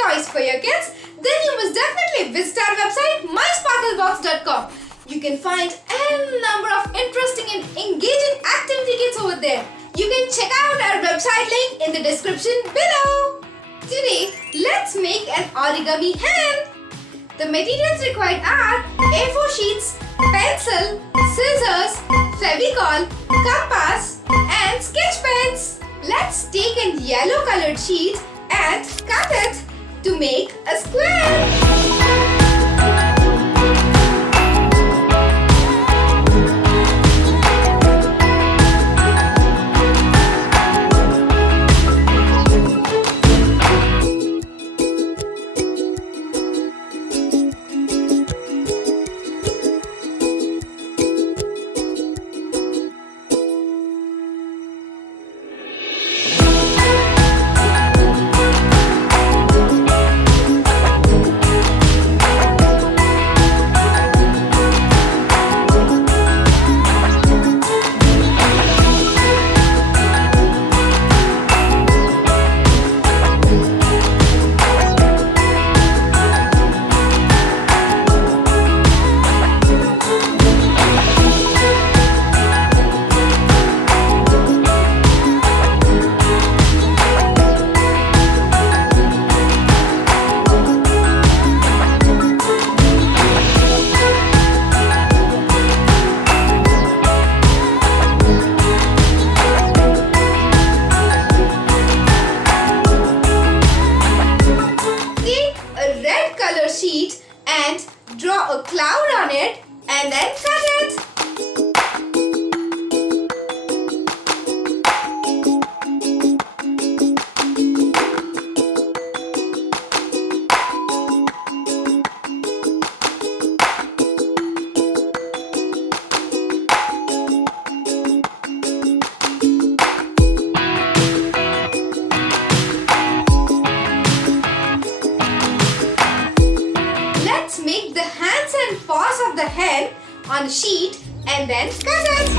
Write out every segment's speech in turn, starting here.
toys for your kids, then you must definitely visit our website mysparklebox.com. You can find a number of interesting and engaging activity kits over there. You can check out our website link in the description below. Today, let's make an origami hen. The materials required are A4 sheets, pencil, scissors, Fevicol, compass and sketch pens. Let's take a yellow colored sheet and cut it to make a square. Sheet and draw a cloud on it and then cut it. Make the hands and paws of the hen on the sheet and then cut it.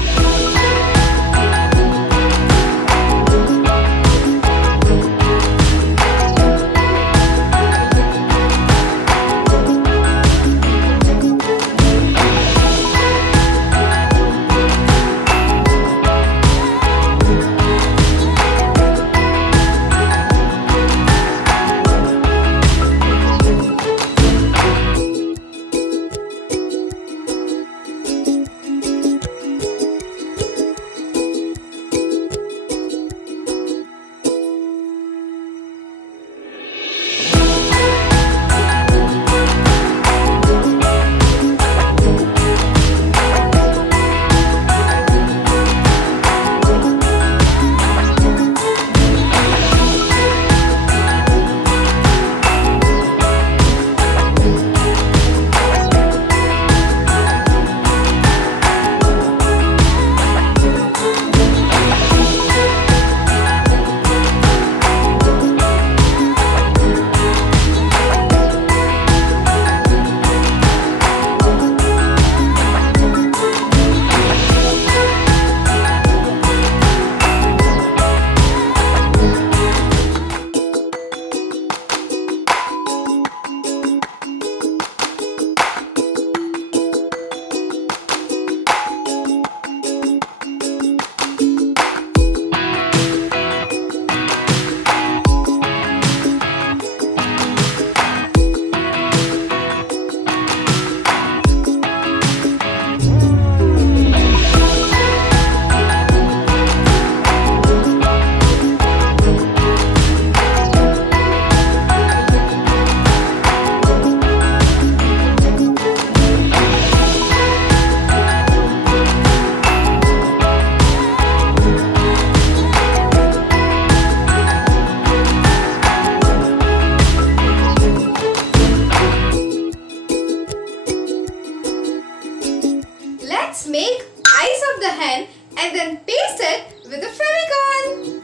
Let's make eyes of the hen and then paste it with a Fevicol.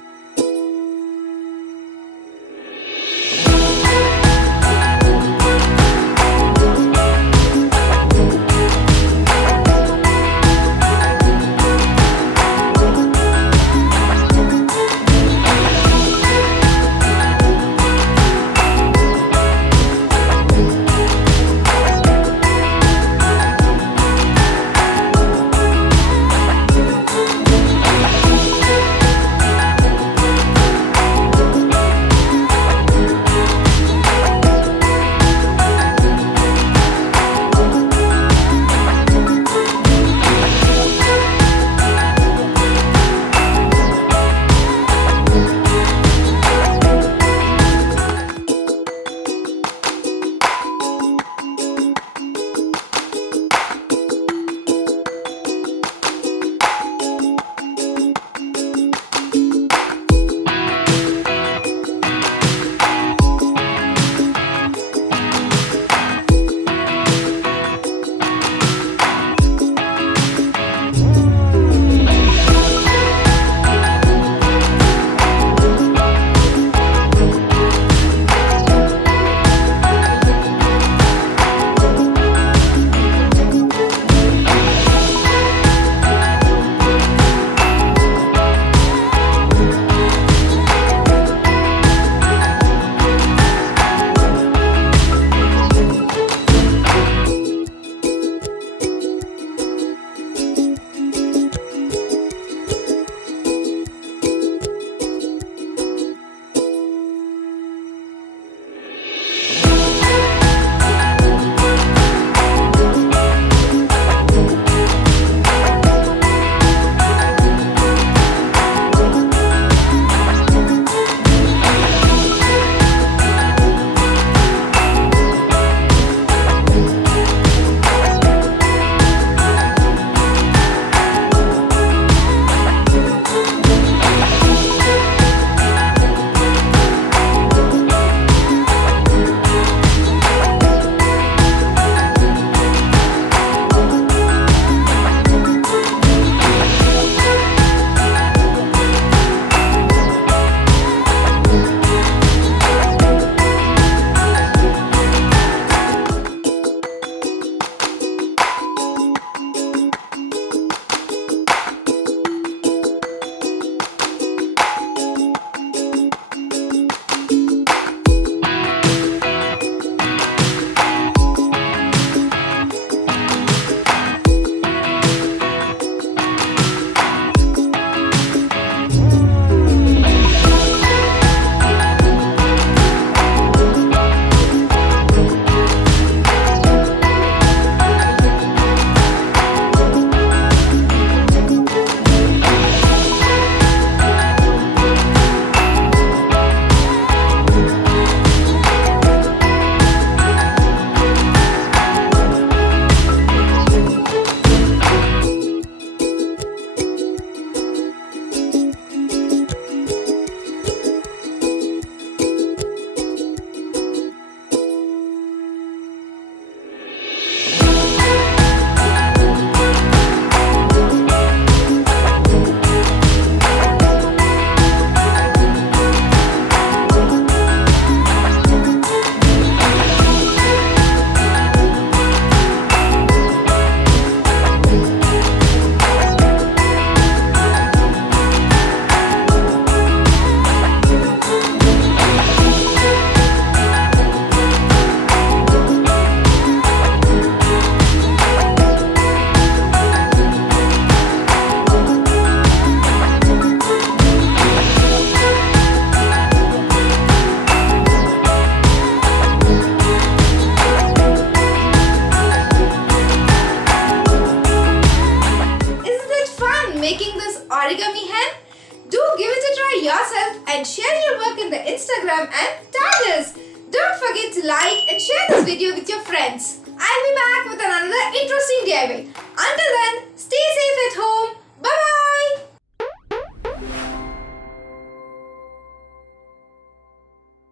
yourself and share your work in the Instagram and tag us. Don't forget to like and share this video with your friends. I'll be back with another interesting DIY.